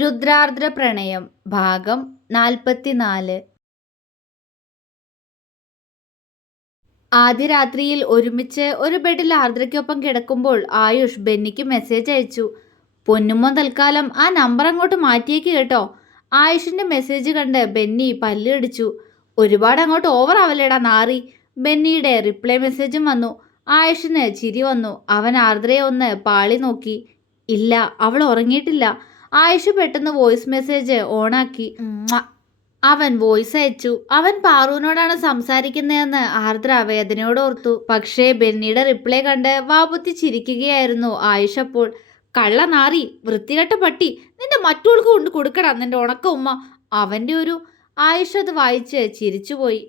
രുദ്രാർദ്ര പ്രണയം ഭാഗം 44. ആദ്യ രാത്രിയിൽ ഒരുമിച്ച് ഒരു ബെഡിൽ ആർദ്രയ്ക്കൊപ്പം കിടക്കുമ്പോൾ ആയുഷ് ബെന്നിക്ക് മെസ്സേജ് അയച്ചു. പൊന്നുമോൻ തൽക്കാലം ആ നമ്പർ അങ്ങോട്ട് മാറ്റിയേക്ക് കേട്ടോ. ആയുഷിന്റെ മെസ്സേജ് കണ്ട് ബെന്നി പല്ലിടിച്ചു. ഒരുപാട് അങ്ങോട്ട് ഓവർ ആവല്ലേടാ നാറി. ബെന്നിയുടെ റിപ്ലൈ മെസ്സേജും വന്നു. ആയുഷിന് ചിരി വന്നു. അവൻ ആർദ്രയെ ഒന്ന് പാളി നോക്കി. ഇല്ല, അവൾ ഉറങ്ങിയിട്ടില്ല. ആയുഷ് പെട്ടെന്ന് വോയിസ് മെസ്സേജ് ഓണാക്കി. അവൻ വോയിസ് അയച്ചു. അവൻ പാറുവിനോടാണ് സംസാരിക്കുന്നതെന്ന് ആർദ്ര വേദനയോട് ഓർത്തു. പക്ഷേ ബെന്നിയുടെ റിപ്ലൈ കണ്ട് വാപുത്തി ചിരിക്കുകയായിരുന്നു ആയുഷ് അപ്പോൾ. കള്ള നാറി, വൃത്തികെട്ട പട്ടി, നിന്റെ മറ്റോൾക്ക് കൊണ്ട് കൊടുക്കടാ നിന്റെ ഉണക്ക ഉമ്മ. അവൻ്റെ ഒരു ആയുഷ് അത് വായിച്ച് ചിരിച്ചുപോയി.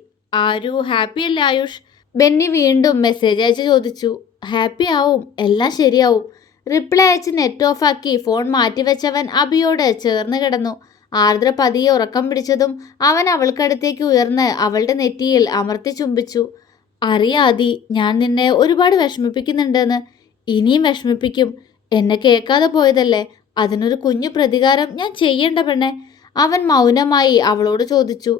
ആരു ഹാപ്പി അല്ലേ ആയുഷ്? ബെന്നി വീണ്ടും മെസ്സേജ് അയച്ച് ചോദിച്ചു. ഹാപ്പി ആവും, എല്ലാം ശരിയാവും. റിപ്ലൈ അയച്ച് നെറ്റ് ഓഫാക്കി ഫോൺ മാറ്റിവെച്ചവൻ അബിയോട് ചേർന്ന് കിടന്നു. ആർദ്ര പതിയെ ഉറക്കം പിടിച്ചതും അവൻ അവൾക്കടുത്തേക്ക് ഉയർന്ന് അവളുടെ നെറ്റിയിൽ അമർത്തി ചുംബിച്ചു. അറിയാതി, ഞാൻ നിന്നെ ഒരുപാട് വിഷമിപ്പിക്കുന്നുണ്ടെന്ന്. ഇനിയും വിഷമിപ്പിക്കും. എന്നെ കേൾക്കാതെ പോയതല്ലേ, അതിനൊരു കുഞ്ഞു പ്രതികാരം ഞാൻ ചെയ്യേണ്ട പെണ്ണെ. അവൻ മൗനമായി അവളോട് ചോദിച്ചു.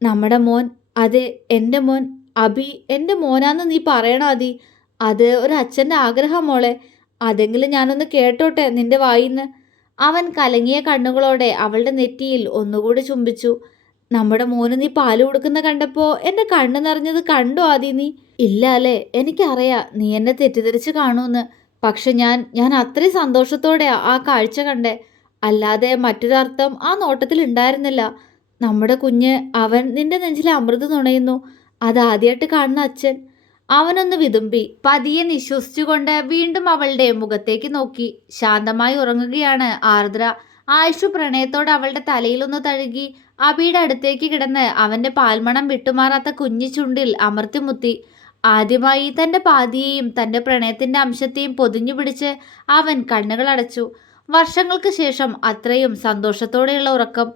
നമ്മുടെ മോൻ, അതെ എൻ്റെ മോൻ അബി എൻ്റെ മോനാന്ന് നീ പറയണോ ആദി? അത് ഒരു അച്ഛൻ്റെ ആഗ്രഹം മോളെ. അതെങ്കിലും ഞാനൊന്ന് കേട്ടോട്ടെ നിന്റെ വായിന്ന്. അവൻ കലങ്ങിയ കണ്ണുകളോടെ അവളുടെ നെറ്റിയിൽ ഒന്നുകൂടി ചുംബിച്ചു. നമ്മുടെ മോന് നീ പാല് കൊടുക്കുന്ന കണ്ടപ്പോൾ എൻ്റെ കണ്ണ് നിറഞ്ഞത് കണ്ടോ ആദ്യം നീ? ഇല്ല അല്ലേ, എനിക്കറിയാം നീ എന്നെ തെറ്റിദ്ധരിച്ച് കാണുമെന്ന്. പക്ഷെ ഞാൻ അത്രയും സന്തോഷത്തോടെയാ ആ കാഴ്ച കണ്ടേ. അല്ലാതെ മറ്റൊരർത്ഥം ആ നോട്ടത്തിൽ ഉണ്ടായിരുന്നില്ല. നമ്മുടെ കുഞ്ഞ്, അവൻ നിന്റെ നെഞ്ചിൽ അമൃത് നുണയുന്നു. അതാദ്യമായിട്ട് കാണുന്ന അച്ഛൻ. അവനൊന്ന് വിതുമ്പി. പതിയെ നിശ്വസിച്ചുകൊണ്ട് വീണ്ടും അവളുടെ മുഖത്തേക്ക് നോക്കി. ശാന്തമായി ഉറങ്ങുകയാണ് ആർദ്ര. ആയുഷ് പ്രണയത്തോടെ അവളുടെ തലയിലൊന്ന് തഴുകി അബിയുടെ അടുത്തേക്ക് കിടന്ന് അവന്റെ പാൽമണം വിട്ടുമാറാത്ത കുഞ്ഞി ചുണ്ടിൽ അമർത്തിമുത്തി. ആദ്യമായി തന്റെ പാതിയെയും തന്റെ പ്രണയത്തിന്റെ അംശത്തെയും പൊതിഞ്ഞു പിടിച്ച് അവൻ കണ്ണുകൾ അടച്ചു. വർഷങ്ങൾക്ക് ശേഷം അത്രയും സന്തോഷത്തോടെയുള്ള ഉറക്കം.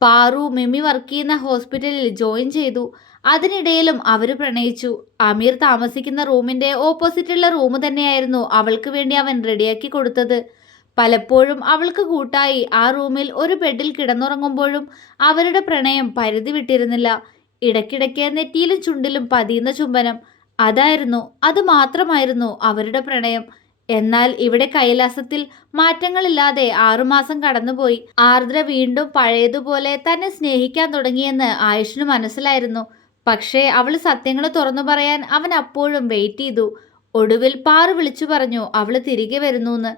പാറു മിമി വർക്ക് ചെയ്യുന്ന ഹോസ്പിറ്റലിൽ ജോയിൻ ചെയ്തു. അതിനിടയിലും അവർ പ്രണയിച്ചു. അമീർ താമസിക്കുന്ന റൂമിന്റെ ഓപ്പോസിറ്റുള്ള റൂം തന്നെയായിരുന്നു അവൾക്ക് വേണ്ടി അവൻ റെഡിയാക്കി കൊടുത്തത്. പലപ്പോഴും അവൾക്ക് കൂട്ടായി ആ റൂമിൽ ഒരു ബെഡിൽ കിടന്നുറങ്ങുമ്പോഴും അവരുടെ പ്രണയം പരിധി വിട്ടിരുന്നില്ല. ഇടയ്ക്കിടയ്ക്ക് നെറ്റിയിലും ചുണ്ടിലും പതിയുന്ന ചുംബനം, അത് മാത്രമായിരുന്നു അവരുടെ പ്രണയം. എന്നാൽ ഇവിടെ കൈലാസത്തിൽ മാറ്റങ്ങളില്ലാതെ 6 മാസം കടന്നുപോയി. ആർദ്ര വീണ്ടും പഴയതുപോലെ തന്നെ സ്നേഹിക്കാൻ തുടങ്ങിയെന്ന് ആയുഷിന് മനസ്സിലായിരുന്നു. പക്ഷേ അവൾ സത്യങ്ങൾ തുറന്നു പറയാൻ അവൻ അപ്പോഴും വെയിറ്റ് ചെയ്തു. ഒടുവിൽ പാറു വിളിച്ചു പറഞ്ഞു അവൾ തിരികെ വരുന്നുവെന്ന്.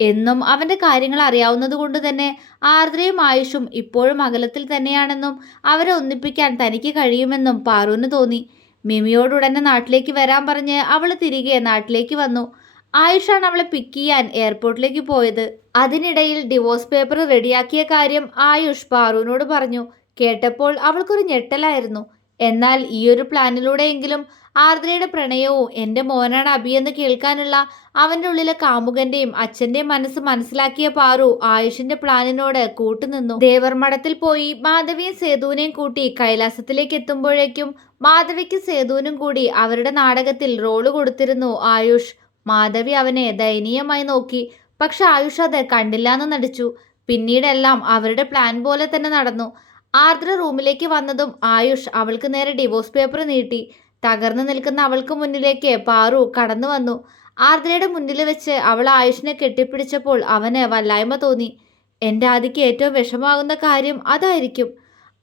എന്നും അവൻ്റെ കാര്യങ്ങൾ അറിയാവുന്നത് കൊണ്ട് തന്നെ ആർദ്രയും ആയുഷും ഇപ്പോഴും അകലത്തിൽ തന്നെയാണെന്നും അവരെ ഒന്നിപ്പിക്കാൻ തനിക്ക് കഴിയുമെന്നും പാറുവിന് തോന്നി. മിമിയോടുടനെ നാട്ടിലേക്ക് വരാൻ പറഞ്ഞ് അവൾ തിരികെ നാട്ടിലേക്ക് വന്നു. ആയുഷാണ് അവളെ പിക്ക് ചെയ്യാൻ എയർപോർട്ടിലേക്ക് പോയത്. അതിനിടയിൽ ഡിവോഴ്സ് പേപ്പർ റെഡിയാക്കിയ കാര്യം ആയുഷ് പാറുവിനോട് പറഞ്ഞു. കേട്ടപ്പോൾ അവൾക്കൊരു ഞെട്ടലായിരുന്നു. എന്നാൽ ഈ ഒരു പ്ലാനിലൂടെയെങ്കിലും ആർദ്രയുടെ പ്രണയവും എൻ്റെ മോനാണ് അബിയെന്ന് കേൾക്കാനുള്ള അവൻ്റെ ഉള്ളിലെ കാമുകന്റെയും അച്ഛൻ്റെയും മനസ്സ് മനസ്സിലാക്കിയ പാറു ആയുഷിന്റെ പ്ലാനിനോട് കൂട്ടുനിന്നു. ദേവർമഠത്തിൽ പോയി മാധവിയും സേതുവിനെയും കൂട്ടി കൈലാസത്തിലേക്ക് എത്തുമ്പോഴേക്കും മാധവിക്ക് സേതുവിനും കൂടി അവരുടെ നാടകത്തിൽ റോള് കൊടുത്തിരുന്നു ആയുഷ്. മാധവി അവനെ ദയനീയമായി നോക്കി. പക്ഷെ ആയുഷ് അത് കണ്ടില്ലാന്ന് നടിച്ചു. പിന്നീടെല്ലാം അവരുടെ പ്ലാൻ പോലെ തന്നെ നടന്നു. ആർദ്ര റൂമിലേക്ക് വന്നതും ആയുഷ് അവൾക്ക് നേരെ ഡിവോഴ്സ് പേപ്പർ നീട്ടി. തകർന്നു നിൽക്കുന്ന അവൾക്ക് മുന്നിലേക്ക് പാറു കടന്നു വന്നു. ആർദ്രയുടെ മുന്നിൽ വെച്ച് അവൾ ആയുഷിനെ കെട്ടിപ്പിടിച്ചപ്പോൾ അവന് വല്ലായ്മ തോന്നി. എൻ്റെ ആദിക്ക് ഏറ്റവും വിഷമാകുന്ന കാര്യം അതായിരിക്കും,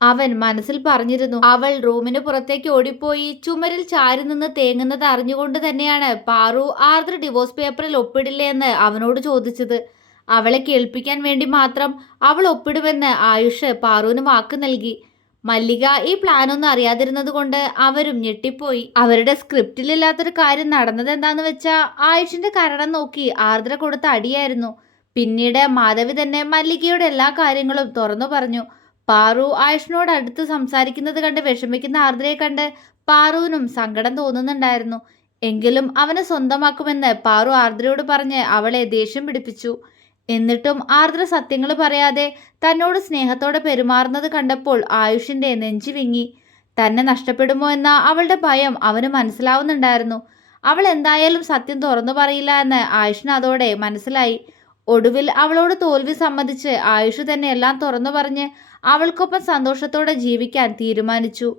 അവൻ മനസ്സിൽ പറഞ്ഞിരുന്നു. അവൾ റൂമിന് പുറത്തേക്ക് ഓടിപ്പോയി ചുമരിൽ ചാരി നിന്ന് തേങ്ങുന്നത് അറിഞ്ഞുകൊണ്ട് തന്നെയാണ് പാറു ആർദ്ര ഡിവോഴ്സ് പേപ്പറിൽ ഒപ്പിടില്ലേ എന്ന് അവനോട് ചോദിച്ചത്. അവളെ കേൾപ്പിക്കാൻ വേണ്ടി മാത്രം അവൾ ഒപ്പിടുമെന്ന് ആയുഷ് പാറുവിന് വാക്ക് നൽകി. മല്ലിക ഈ പ്ലാനൊന്നും അറിയാതിരുന്നത് കൊണ്ട് അവരും ഞെട്ടിപ്പോയി. അവരുടെ സ്ക്രിപ്റ്റിലില്ലാത്തൊരു കാര്യം നടന്നത് എന്താന്ന് വെച്ചാൽ ആയുഷിന്റെ കരണം നോക്കി ആർദ്ര കൊടുത്ത അടിയായിരുന്നു. പിന്നീട് മാധവി തന്നെ മല്ലികയുടെ എല്ലാ കാര്യങ്ങളും തുറന്നു പറഞ്ഞു. പാറു ആയുഷിനോട് അടുത്ത് സംസാരിക്കുന്നത് കണ്ട് വിഷമിക്കുന്ന ആർദ്രയെ കണ്ട് പാറുവിനും സങ്കടം തോന്നുന്നുണ്ടായിരുന്നു. എങ്കിലും അവനെ സ്വന്തമാക്കുമെന്ന് പാറു ആർദ്രയോട് പറഞ്ഞ് അവളെ ദേഷ്യം പിടിപ്പിച്ചു. എന്നിട്ടും ആർദ്ര സത്യങ്ങൾ പറയാതെ തന്നോട് സ്നേഹത്തോടെ പെരുമാറുന്നത് കണ്ടപ്പോൾ ആയുഷിന്റെ നെഞ്ചു വിങ്ങി. തന്നെ നഷ്ടപ്പെടുമോ എന്ന അവളുടെ ഭയം അവന് മനസ്സിലാവുന്നുണ്ടായിരുന്നു. അവൾ എന്തായാലും സത്യം തുറന്നു പറയില്ല എന്ന് ആയുഷിന് അതോടെ മനസ്സിലായി. ഒടുവിൽ അവളോട് തോൽവി സമ്മതിച്ച് ആയുഷ് തന്നെ എല്ലാം തുറന്നു പറഞ്ഞ് അവൾക്കൊപ്പം സന്തോഷത്തോടെ ജീവിക്കാൻ തീരുമാനിച്ചു.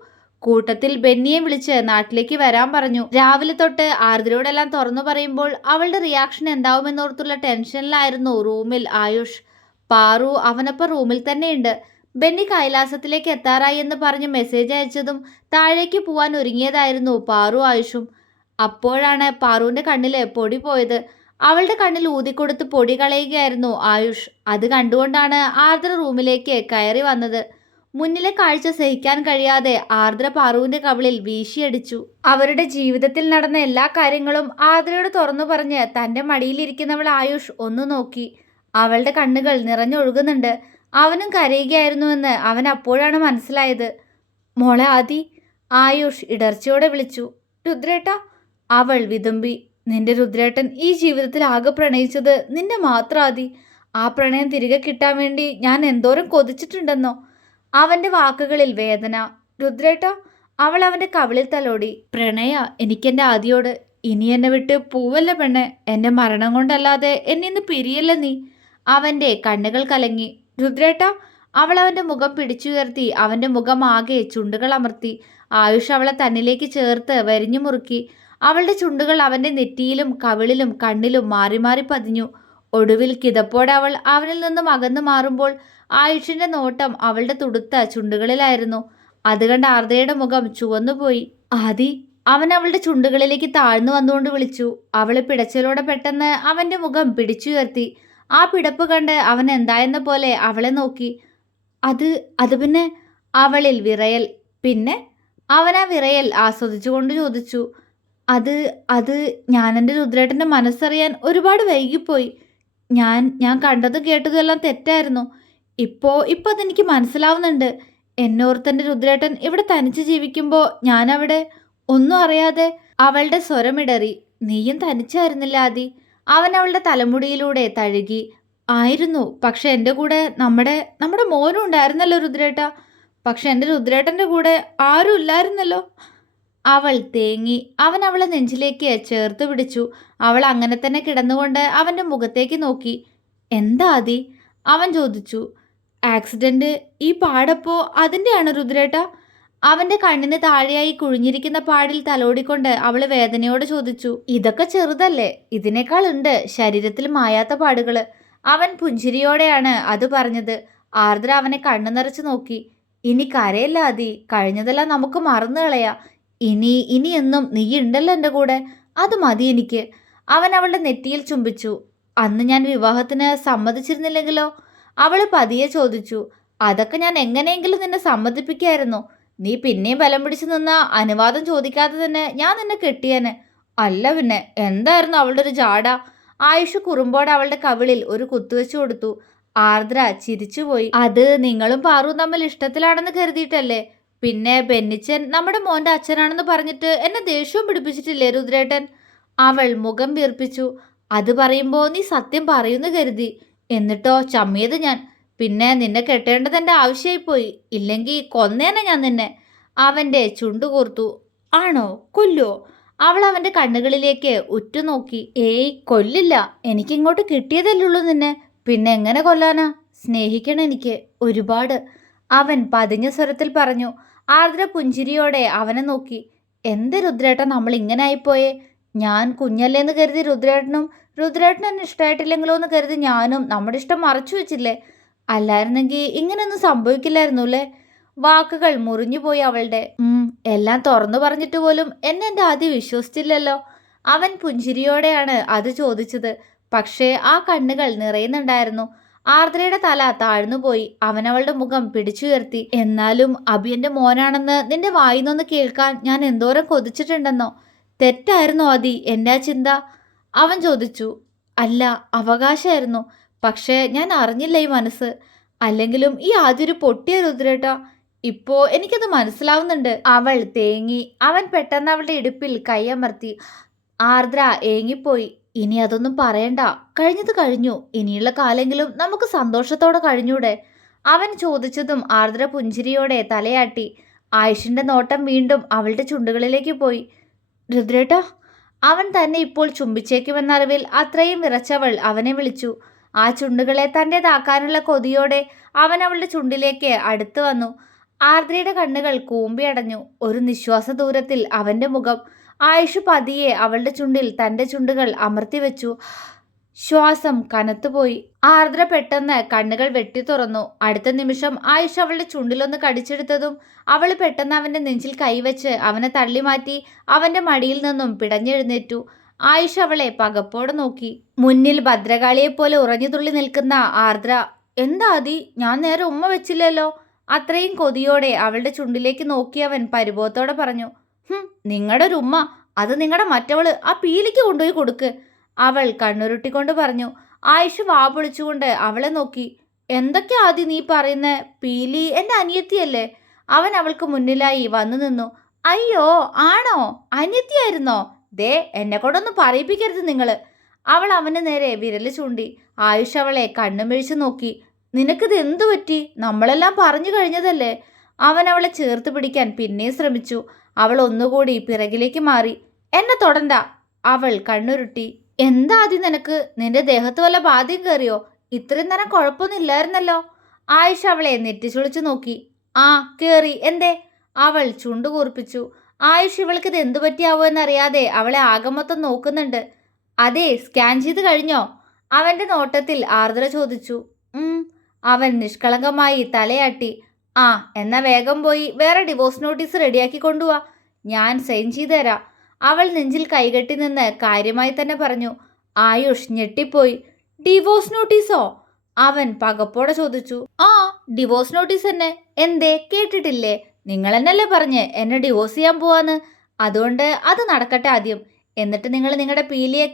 കൂട്ടത്തിൽ ബെന്നിയെ വിളിച്ച് നാട്ടിലേക്ക് വരാൻ പറഞ്ഞു. രാവിലെ തൊട്ട് ആർദ്രയോടെല്ലാം തുറന്നു പറയുമ്പോൾ അവളുടെ റിയാക്ഷൻ എന്താവുമെന്നോർത്തുള്ള ടെൻഷനിലായിരുന്നു റൂമിൽ ആയുഷ്. പാറു അവനൊപ്പം റൂമിൽ തന്നെയുണ്ട്. ബെന്നി കൈലാസത്തിലേക്ക് എത്താറായി എന്ന് പറഞ്ഞ് മെസ്സേജ് അയച്ചതും താഴേക്ക് പോവാൻ ഒരുങ്ങിയതായിരുന്നു പാറു ആയുഷും. അപ്പോഴാണ് പാറുവിന്റെ കണ്ണില് പൊടി പോയത്. അവളുടെ കണ്ണിൽ ഊതിക്കൊടുത്ത് പൊടി കളയുകയായിരുന്നു ആയുഷ്. അത് കണ്ടുകൊണ്ടാണ് ആർദ്ര റൂമിലേക്ക് കയറി വന്നത്. മുന്നിലെ കാഴ്ച സഹിക്കാൻ കഴിയാതെ ആർദ്ര പാറുവിന്റെ കവിളിൽ വീശിയടിച്ചു. അവരുടെ ജീവിതത്തിൽ നടന്ന എല്ലാ കാര്യങ്ങളും ആർദ്രയോട് തുറന്നു പറഞ്ഞ് തന്റെ മടിയിലിരിക്കുന്നവൾ ആയുഷ് ഒന്നു നോക്കി. അവളുടെ കണ്ണുകൾ നിറഞ്ഞൊഴുകുന്നുണ്ട്. അവനും കരയുകയായിരുന്നുവെന്ന് അവൻ അപ്പോഴാണ് മനസ്സിലായത്. മോളെ ആദി, ആയുഷ് ഇടർച്ചയോടെ വിളിച്ചു. രുദ്രേട്ട, അവൾ വിതുമ്പി. നിന്റെ രുദ്രേട്ടൻ ഈ ജീവിതത്തിൽ ആകെ പ്രണയിച്ചത് നിന്നെ മാത്രം ആദി. ആ പ്രണയം തിരികെ കിട്ടാൻ വേണ്ടി ഞാൻ എന്തോരം കൊതിച്ചിട്ടുണ്ടെന്നോ. അവന്റെ വാക്കുകളിൽ വേദന. രുദ്രേട്ട, അവൾ അവന്റെ കവിളിൽ തലോടി. പ്രണയ, എനിക്കെന്റെ ആദിയോട്. ഇനി എന്നെ വിട്ട് പൂവല്ല പെണ്ണെ. എന്റെ മരണം കൊണ്ടല്ലാതെ എന്നെ ഇന്ന് പിരിയല്ല നീ. അവന്റെ കണ്ണുകൾ കലങ്ങി. രുദ്രേട്ട, അവൾ അവന്റെ മുഖം പിടിച്ചുയർത്തി. അവന്റെ മുഖം ആകെ ചുണ്ടുകൾ അമർത്തി. ആയുഷ് അവളെ തന്നിലേക്ക് ചേർത്ത് വരിഞ്ഞു മുറുക്കി. അവളുടെ ചുണ്ടുകൾ അവന്റെ നെറ്റിയിലും കവിളിലും കണ്ണിലും മാറി മാറി പതിഞ്ഞു. ഒടുവിൽ കിതപ്പോടെ അവൾ അവനിൽ നിന്നും അകന്നു മാറുമ്പോൾ ആയുഷിന്റെ നോട്ടം അവളുടെ തുടുത്ത ചുണ്ടുകളിലായിരുന്നു. അത് കണ്ട് ആർദ്രയുടെ മുഖം ചുവന്നുപോയി. ആദി, അവൻ അവളുടെ ചുണ്ടുകളിലേക്ക് താഴ്ന്നു വന്നുകൊണ്ട് വിളിച്ചു. അവള് പിടച്ചിലോടെ പെട്ടെന്ന് അവന്റെ മുഖം പിടിച്ചുയർത്തി. ആ പിടപ്പ് കണ്ട് അവൻ എന്തായെന്ന പോലെ അവളെ നോക്കി. അത് പിന്നെ? അവളിൽ വിറയൽ. പിന്നെ? അവൻ ആ വിറയൽ ആസ്വദിച്ചുകൊണ്ട് ചോദിച്ചു. അത് ഞാൻ എൻ്റെ രുദ്രേട്ടൻ്റെ മനസ്സറിയാൻ ഒരുപാട് വൈകിപ്പോയി. ഞാൻ കണ്ടതും കേട്ടതും എല്ലാം തെറ്റായിരുന്നു. ഇപ്പോൾ അതെനിക്ക് മനസ്സിലാവുന്നുണ്ട്. എന്നോർത്തെൻ്റെ രുദ്രേട്ടൻ ഇവിടെ തനിച്ച് ജീവിക്കുമ്പോൾ ഞാൻ അവിടെ ഒന്നും അറിയാതെ. അവളുടെ സ്വരമിടറി. നീയും തനിച്ചായിരുന്നില്ല ആദി. അവൻ അവളുടെ തലമുടിയിലൂടെ തഴുകി. ആയിരുന്നു, പക്ഷെ എൻ്റെ കൂടെ നമ്മുടെ മോനും ഉണ്ടായിരുന്നല്ലോ രുദ്രേട്ട. പക്ഷെ എൻ്റെ രുദ്രേട്ടൻ്റെ കൂടെ ആരും ഇല്ലായിരുന്നല്ലോ. അവൾ തേങ്ങി. അവൻ അവളെ നെഞ്ചിലേക്ക് ചേർത്ത് പിടിച്ചു. അവൾ അങ്ങനെ തന്നെ കിടന്നുകൊണ്ട് അവൻ്റെ മുഖത്തേക്ക് നോക്കി. എന്താ ആദി? അവൻ ചോദിച്ചു. ആക്സിഡന്റ്, ഈ പാടപ്പോ അതിൻ്റെയാണ് രുദ്രേട്ട? അവൻ്റെ കണ്ണിന് താഴെയായി കുഴിഞ്ഞിരിക്കുന്ന പാടിൽ തലോടിക്കൊണ്ട് അവൾ വേദനയോട് ചോദിച്ചു. ഇതൊക്കെ ചെറുതല്ലേ, ഇതിനേക്കാളുണ്ട് ശരീരത്തിൽ മായാത്ത പാടുകൾ. അവൻ പുഞ്ചിരിയോടെയാണ് അത് പറഞ്ഞത്. ആർദ്ര അവനെ കണ്ണു നിറച്ച് നോക്കി. ഇനി കരയല്ല ആദി, കഴിഞ്ഞതെല്ലാം നമുക്ക് മറന്നു കളയാം. ഇനി എന്നും നീ ഉണ്ടല്ലോ എൻ്റെ കൂടെ, അത് മതി എനിക്ക്. അവൻ അവളുടെ നെറ്റിയിൽ ചുംബിച്ചു. അന്ന് ഞാൻ വിവാഹത്തിന് സമ്മതിച്ചിരുന്നില്ലെങ്കിലോ? അവൾ പതിയെ ചോദിച്ചു. അതൊക്കെ ഞാൻ എങ്ങനെയെങ്കിലും നിന്നെ സമ്മതിപ്പിക്കായിരുന്നു. നീ പിന്നെയും ബലം പിടിച്ചു നിന്ന അനുവാദം ചോദിക്കാതെ തന്നെ ഞാൻ നിന്നെ കെട്ടിയേനെ. അല്ല പിന്നെ, എന്തായിരുന്നു അവളുടെ ഒരു ജാട. ആയുഷ് കുറുമ്പോടെ അവളുടെ കവിളിൽ ഒരു കുത്തുവെച്ചു കൊടുത്തു. ആർദ്ര ചിരിച്ചുപോയി. അത് നിങ്ങളും പാറുവും തമ്മിൽ ഇഷ്ടത്തിലാണെന്ന് കരുതിയിട്ടല്ലേ? പിന്നെ ബെന്നിച്ചൻ നമ്മുടെ മോൻ്റെ അച്ഛനാണെന്ന് പറഞ്ഞിട്ട് എന്നെ ദേഷ്യവും പിടിപ്പിച്ചിട്ടില്ലേ രുദ്രേട്ടൻ? അവൾ മുഖം വീർപ്പിച്ചു. അത് പറയുമ്പോൾ നീ സത്യം പറയുന്നു കരുതി. എന്നിട്ടോ ചമ്മിയത് ഞാൻ. പിന്നെ നിന്നെ കെട്ടേണ്ടത് എൻ്റെ ആവശ്യമായിപ്പോയി. ഇല്ലെങ്കിൽ കൊന്നേനെ ഞാൻ നിന്നെ. അവൻ്റെ ചുണ്ടുകൂർത്തു. ആണോ? കൊല്ലോ? അവൾ അവൻ്റെ കണ്ണുകളിലേക്ക് ഉറ്റുനോക്കി. ഏയ്, കൊല്ലില്ല. എനിക്കിങ്ങോട്ട് കിട്ടിയതല്ലുള്ളൂ നിന്നെ. പിന്നെ എങ്ങനെ കൊല്ലാനാ? സ്നേഹിക്കണം എനിക്ക് ഒരുപാട്, അവൻ പതിഞ്ഞ സ്വരത്തിൽ പറഞ്ഞു. ആർദ്ര പുഞ്ചിരിയോടെ അവനെ നോക്കി. എന്ത് രുദ്രേട്ടൻ നമ്മൾ ഇങ്ങനെ ആയിപ്പോയേ? ഞാൻ കുഞ്ഞല്ലേന്ന് കരുതി രുദ്രേട്ടനും എന്നെ ഇഷ്ടമായിട്ടില്ലെങ്കിലോ എന്ന് കരുതി ഞാനും നമ്മുടെ ഇഷ്ടം മറച്ചു വെച്ചില്ലേ? അല്ലായിരുന്നെങ്കിൽ ഇങ്ങനെയൊന്നും സംഭവിക്കില്ലായിരുന്നു അല്ലേ? വാക്കുകൾ മുറിഞ്ഞുപോയി അവളുടെ. എല്ലാം തുറന്നു പറഞ്ഞിട്ട് പോലും എന്നെ എൻ്റെ ആദ്യം വിശ്വസിച്ചില്ലല്ലോ. അവൻ പുഞ്ചിരിയോടെയാണ് അത് ചോദിച്ചത്. പക്ഷേ ആ കണ്ണുകൾ നിറയുന്നുണ്ടായിരുന്നു. ആർദ്രയുടെ തല താഴ്ന്നുപോയി. അവനവളുടെ മുഖം പിടിച്ചുയർത്തി. എന്നാലും അഭിയന്റെ മോനാണെന്ന് നിന്റെ വായിന്നൊന്ന് കേൾക്കാൻ ഞാൻ എന്തോരം കൊതിച്ചിട്ടുണ്ടെന്നോ. തെറ്റായിരുന്നോ ആദി എൻ്റെ ആ ചിന്ത? അവൻ ചോദിച്ചു. അല്ല, അവകാശമായിരുന്നു. പക്ഷേ ഞാൻ അറിഞ്ഞില്ല ഈ മനസ്സ്. അല്ലെങ്കിലും ഈ ആദ്യ ഒരു പൊട്ടിയ രുദ്രേട്ട. ഇപ്പോ എനിക്കത് മനസ്സിലാവുന്നുണ്ട്. അവൾ തേങ്ങി. അവൻ പെട്ടെന്ന് അവളുടെ ഇടുപ്പിൽ കൈയമർത്തി. ആർദ്ര ഏങ്ങിപ്പോയി. ഇനി അതൊന്നും പറയണ്ട, കഴിഞ്ഞത് കഴിഞ്ഞു. ഇനിയുള്ള കാലെങ്കിലും നമുക്ക് സന്തോഷത്തോടെ കഴിഞ്ഞൂടെ? അവൻ ചോദിച്ചതും ആർദ്ര പുഞ്ചിരിയോടെ തലയാട്ടി. ആയുഷിന്റെ നോട്ടം വീണ്ടും അവളുടെ ചുണ്ടുകളിലേക്ക് പോയി. രുദ്രേട്ട, അവൻ തന്നെ ഇപ്പോൾ ചുംബിച്ചേക്കുമെന്നറിവിൽ അത്രയും വിറച്ചവൾ അവനെ വിളിച്ചു. ആ ചുണ്ടുകളെ തൻ്റെതാക്കാനുള്ള കൊതിയോടെ അവൻ അവളുടെ ചുണ്ടിലേക്ക് അടുത്തു വന്നു. ആർദ്രയുടെ കണ്ണുകൾ കൂമ്പിയടഞ്ഞു. ഒരു നിശ്വാസ ദൂരത്തിൽ അവന്റെ മുഖം. ആയുഷ് പതിയെ അവളുടെ ചുണ്ടിൽ തന്റെ ചുണ്ടുകൾ അമർത്തിവെച്ചു. ശ്വാസം കനത്തുപോയി. ആർദ്ര പെട്ടെന്ന് കണ്ണുകൾ വെട്ടി തുറന്നു. അടുത്ത നിമിഷം ആയുഷ് അവളുടെ ചുണ്ടിലൊന്ന് കടിച്ചെടുത്തതും അവൾ പെട്ടെന്ന് അവന്റെ നെഞ്ചിൽ കൈവച്ച് അവനെ തള്ളിമാറ്റി അവന്റെ മടിയിൽ നിന്നും പിടഞ്ഞെഴുന്നേറ്റു. ആയുഷ് അവളെ പകപ്പോടെ നോക്കി. മുന്നിൽ ഭദ്രകാളിയെപ്പോലെ ഉറഞ്ഞുതുള്ളി നിൽക്കുന്ന ആർദ്ര. എന്താ അതി, ഞാൻ നേരെ ഉമ്മ വെച്ചില്ലല്ലോ. അത്രയും കൊതിയോടെ അവളുടെ ചുണ്ടിലേക്ക് നോക്കിയവൻ പരിഭവത്തോടെ പറഞ്ഞു. നിങ്ങളുടെ ഒരു ഉമ്മ, അത് നിങ്ങളുടെ മറ്റവള് ആ പീലിക്ക് കൊണ്ടുപോയി കൊടുക്ക്. അവൾ കണ്ണുരുട്ടിക്കൊണ്ട് പറഞ്ഞു. ആയുഷ് വാ പൊളിച്ചുകൊണ്ട് അവളെ നോക്കി. എന്തൊക്കെയാ ആദ്യം നീ പറയുന്നേ? പീലി എൻ്റെ അനിയത്തിയല്ലേ? അവൻ അവൾക്ക് മുന്നിലായി വന്നു നിന്നു. അയ്യോ, ആണോ? അനിയത്തിയായിരുന്നോ? ദേ, എന്നെ കൊണ്ടൊന്നും പറയിപ്പിക്കരുത് നിങ്ങള്. അവൾ അവന് നേരെ വിരല് ചൂണ്ടി. ആയുഷ് അവളെ കണ്ണുമിഴിച്ചു നോക്കി. നിനക്കിത് എന്തു പറ്റി? നമ്മളെല്ലാം പറഞ്ഞു കഴിഞ്ഞതല്ലേ? അവൻ അവളെ ചേർത്ത് പിടിക്കാൻ പിന്നെയും ശ്രമിച്ചു. അവൾ ഒന്നുകൂടി പിറകിലേക്ക് മാറി. എന്നെ തൊടണ്ട. അവൾ കണ്ണുരുട്ടി. എന്താ ആദ്യം നിനക്ക്? നിന്റെ ദേഹത്ത് വല്ല ബാധയും കയറിയോ? ഇത്രയും നേരം കുഴപ്പമൊന്നും ഇല്ലായിരുന്നല്ലോ. ആയുഷ് അവളെ നെറ്റിച്ചുളിച്ചു നോക്കി. ആ, കേറി. എന്തേ? അവൾ ചുണ്ടു കൂർപ്പിച്ചു. ആയുഷ് ഇവൾക്ക് ഇത് എന്തു പറ്റിയാവോ എന്നറിയാതെ അവളെ ആകമൊത്തം നോക്കുന്നുണ്ട്. അതെ, സ്കാൻ ചെയ്ത് കഴിഞ്ഞോ? അവന്റെ നോട്ടത്തിൽ ആർദ്ര ചോദിച്ചു. അവൻ നിഷ്കളങ്കമായി തലയാട്ടി. ആ, എന്നാ വേഗം പോയി വേറെ ഡിവോഴ്സ് നോട്ടീസ് റെഡിയാക്കി കൊണ്ടുപോവാ. ഞാൻ സൈൻ ചെയ്തു തരാം. അവൾ നെഞ്ചിൽ കൈകെട്ടി നിന്ന് കാര്യമായി തന്നെ പറഞ്ഞു. ആയുഷ് ഞെട്ടിപ്പോയി. ഡിവോഴ്സ് നോട്ടീസോ? അവൻ പകപ്പോടെ ചോദിച്ചു. ആ, ഡിവോഴ്സ് നോട്ടീസ് തന്നെ. എന്തേ, കേട്ടിട്ടില്ലേ? നിങ്ങൾ എന്നല്ലേ പറഞ്ഞ് എന്നെ ഡിവോഴ്സ് ചെയ്യാൻ പോവാന്ന്. അതുകൊണ്ട് അത് നടക്കട്ടെ ആദ്യം. എന്നിട്ട് നിങ്ങൾ നിങ്ങളുടെ പീലിയെ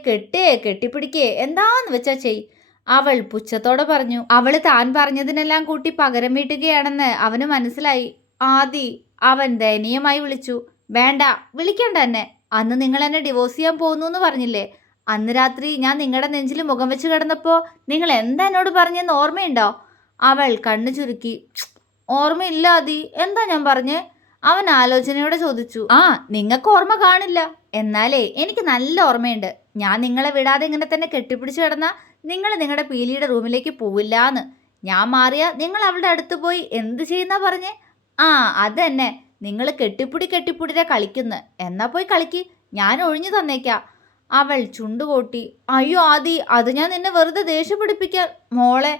കെട്ടിപ്പിടിക്കേ എന്താന്ന് വെച്ചാ ചെയ്. അവൾ പുച്ഛത്തോടെ പറഞ്ഞു. അവള് താൻ പറഞ്ഞതിനെല്ലാം കൂട്ടി പകരം വീട്ടുകയാണെന്ന് അവന് മനസ്സിലായി. ആദി, അവൻ ദയനീയമായി വിളിച്ചു. വേണ്ട, വിളിക്കണ്ട എന്നെ. അന്ന് നിങ്ങൾ എന്നെ ഡിവോഴ്സ് ചെയ്യാൻ പോകുന്നു എന്ന് പറഞ്ഞില്ലേ? അന്ന് രാത്രി ഞാൻ നിങ്ങളുടെ നെഞ്ചിൽ മുഖം വെച്ച് കിടന്നപ്പോൾ നിങ്ങൾ എന്താ എന്നോട് പറഞ്ഞെന്ന് ഓർമ്മയുണ്ടോ? അവൾ കണ്ണു ചുരുക്കി. ഓർമ്മയില്ല ആദി, എന്താ ഞാൻ പറഞ്ഞേ? അവൻ ആലോചനയോടെ ചോദിച്ചു. ആ, നിങ്ങൾക്ക് ഓർമ്മ കാണില്ല, എന്നാലേ എനിക്ക് നല്ല ഓർമ്മയുണ്ട്. ഞാൻ നിങ്ങളെ വിടാതെ ഇങ്ങനെ തന്നെ കെട്ടിപ്പിടിച്ച് കിടന്ന നിങ്ങൾ നിങ്ങളുടെ പീലിയുടെ റൂമിലേക്ക് പോവില്ലാന്ന്. ഞാൻ മാറിയ നിങ്ങൾ അവളുടെ അടുത്ത് പോയി എന്ത് ചെയ്യുന്ന പറഞ്ഞേ? ആ, അതന്നെ. നിങ്ങൾ കെട്ടിപ്പിടിരെ കളിക്കുന്നു. എന്നാ പോയി കളിക്ക്, ഞാൻ ഒഴിഞ്ഞു തന്നേക്കാം. അവൾ ചുണ്ടുകൊട്ടി. അയ്യോ ആദി, അത് ഞാൻ നിന്നെ വെറുതെ ദേഷ്യപ്പിടിപ്പിക്കാൻ മോളെ.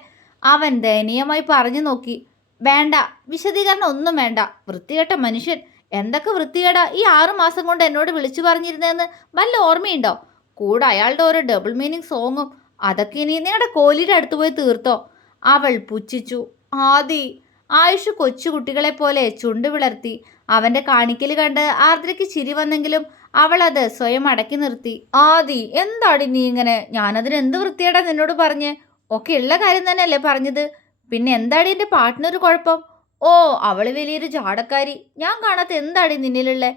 അവൻ ദയനീയമായി പറഞ്ഞു നോക്കി. വേണ്ട, വിശദീകരണം ഒന്നും വേണ്ട. വൃത്തികെട്ട മനുഷ്യൻ. എന്തൊക്കെ വൃത്തികേടാ ഈ 6 മാസം കൊണ്ട് എന്നോട് വിളിച്ചു പറഞ്ഞിരുന്നതെന്ന് വല്ല ഓർമ്മയുണ്ടോ? കൂടെ അയാളുടെ ഓരോ ഡബിൾ മീനിങ് സോങ്ങും. അതൊക്കെ ഇനി നിങ്ങളുടെ കോഹ്ലിയുടെ അടുത്ത് പോയി തീർത്തോ. അവൾ പുച്ഛിച്ചു. ആദി. ആയുഷ് കൊച്ചുകുട്ടികളെ പോലെ ചുണ്ടു വിളർത്തി. അവന്റെ കാണിക്കൽ കണ്ട് ആർദ്രയ്ക്ക് ചിരി വന്നെങ്കിലും അവൾ അത് സ്വയം അടക്കി നിർത്തി. ആദി, എന്താടി നീ ഇങ്ങനെ? ഞാനതിന് എന്ത് വൃത്തിയേടാ നിന്നോട് പറഞ്ഞ്? ഒക്കെ ഉള്ള കാര്യം തന്നെയല്ലേ പറഞ്ഞത്. പിന്നെ എന്താടി എൻ്റെ പാട്ടിനൊരു കുഴപ്പം? ഓ, അവള് വലിയൊരു ജാടക്കാരി. ഞാൻ കാണാത്ത എന്താടി നിന്നിലുള്ള?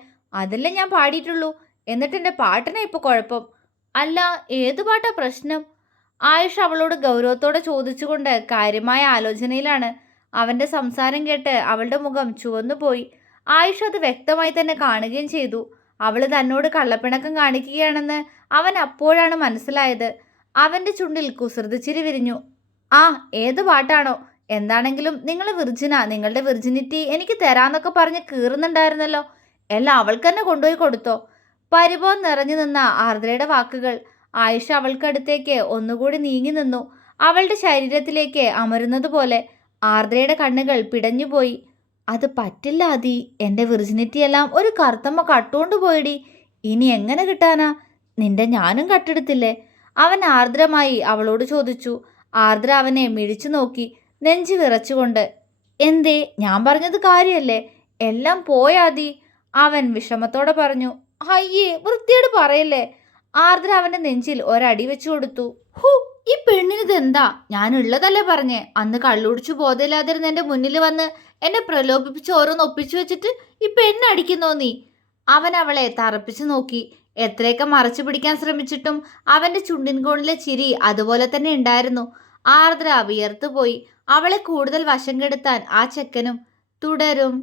അതല്ലേ ഞാൻ പാടിയിട്ടുള്ളൂ. എന്നിട്ട് എൻ്റെ പാട്ടിനാ ഇപ്പോൾ കുഴപ്പം? അല്ല, ഏത് പാട്ടാ പ്രശ്നം? ആയുഷ് അവളോട് ഗൗരവത്തോടെ ചോദിച്ചുകൊണ്ട് കാര്യമായ ആലോചനയിലാണ്. അവന്റെ സംസാരം കേട്ട് അവളുടെ മുഖം ചുവന്നുപോയി. ആയുഷ് അത് വ്യക്തമായി തന്നെ കാണുകയും ചെയ്തു. അവള് തന്നോട് കള്ളപ്പിണക്കം കാണിക്കുകയാണെന്ന് അവൻ അപ്പോഴാണ് മനസ്സിലായത്. അവന്റെ ചുണ്ടിൽ കുസൃതിച്ചിരി വിരിഞ്ഞു. ആ, ഏത് പാട്ടാണോ? എന്താണെങ്കിലും നിങ്ങൾ വിർജിനാ. നിങ്ങളുടെ വിർജിനിറ്റി എനിക്ക് തരാന്നൊക്കെ പറഞ്ഞ് കീറുന്നുണ്ടായിരുന്നല്ലോ. എല്ലാം അവൾക്ക് തന്നെ കൊണ്ടുപോയി കൊടുത്തോ? പരിഭവം നിറഞ്ഞു നിന്ന ആർദ്രയുടെ വാക്കുകൾ. ആയിഷ അവൾക്കടുത്തേക്ക് ഒന്നുകൂടി നീങ്ങി നിന്നു. അവളുടെ ശരീരത്തിലേക്ക് അമരുന്നത് പോലെ. ആർദ്രയുടെ കണ്ണുകൾ പിടഞ്ഞുപോയി. അത് പറ്റില്ല ആദി. എൻ്റെ വിർജിനിറ്റി എല്ലാം ഒരു കറുത്തമ്മ കട്ടുകൊണ്ട് പോയിടി. ഇനി എങ്ങനെ കിട്ടാനാ? നിന്റെ ഞാനും കട്ടെടുത്തില്ലേ? അവൻ ആർദ്രമായി അവളോട് ചോദിച്ചു. ആർദ്ര അവനെ മിഴിച്ചു നോക്കി, നെഞ്ചു വിറച്ചുകൊണ്ട്. എന്തേ, ഞാൻ പറഞ്ഞത് കാര്യമല്ലേ? എല്ലാം പോയാദി. അവൻ വിഷമത്തോടെ പറഞ്ഞു. അയ്യേ, വൃത്തിയോട് പറയല്ലേ. ആർദ്ര അവന്റെ നെഞ്ചിൽ ഒരടി വെച്ചു കൊടുത്തു. ഹു, ഈ പെണ്ണിനിതെന്താ? ഞാനുള്ളതല്ലേ പറഞ്ഞേ. അന്ന് കള്ളുടിച്ചു ബോധമില്ലാതിരുന്ന് എൻ്റെ മുന്നിൽ വന്ന് എന്നെ പ്രലോഭിപ്പിച്ച് ഓരോന്ന് ഒപ്പിച്ചു വെച്ചിട്ട് ഈ പെണ്ണ് അടിക്കുന്നോ നീ? അവൻ അവളെ തറപ്പിച്ചു നോക്കി. എത്രയൊക്കെ മറച്ചു പിടിക്കാൻ ശ്രമിച്ചിട്ടും അവന്റെ ചുണ്ടിൻ കോണിലെ ചിരി അതുപോലെ തന്നെ ഉണ്ടായിരുന്നു. ആർദ്ര വിയർത്തുപോയി. അവളെ കൂടുതൽ വശം കെടുത്താൻ ആ ചെക്കനും. തുടരും.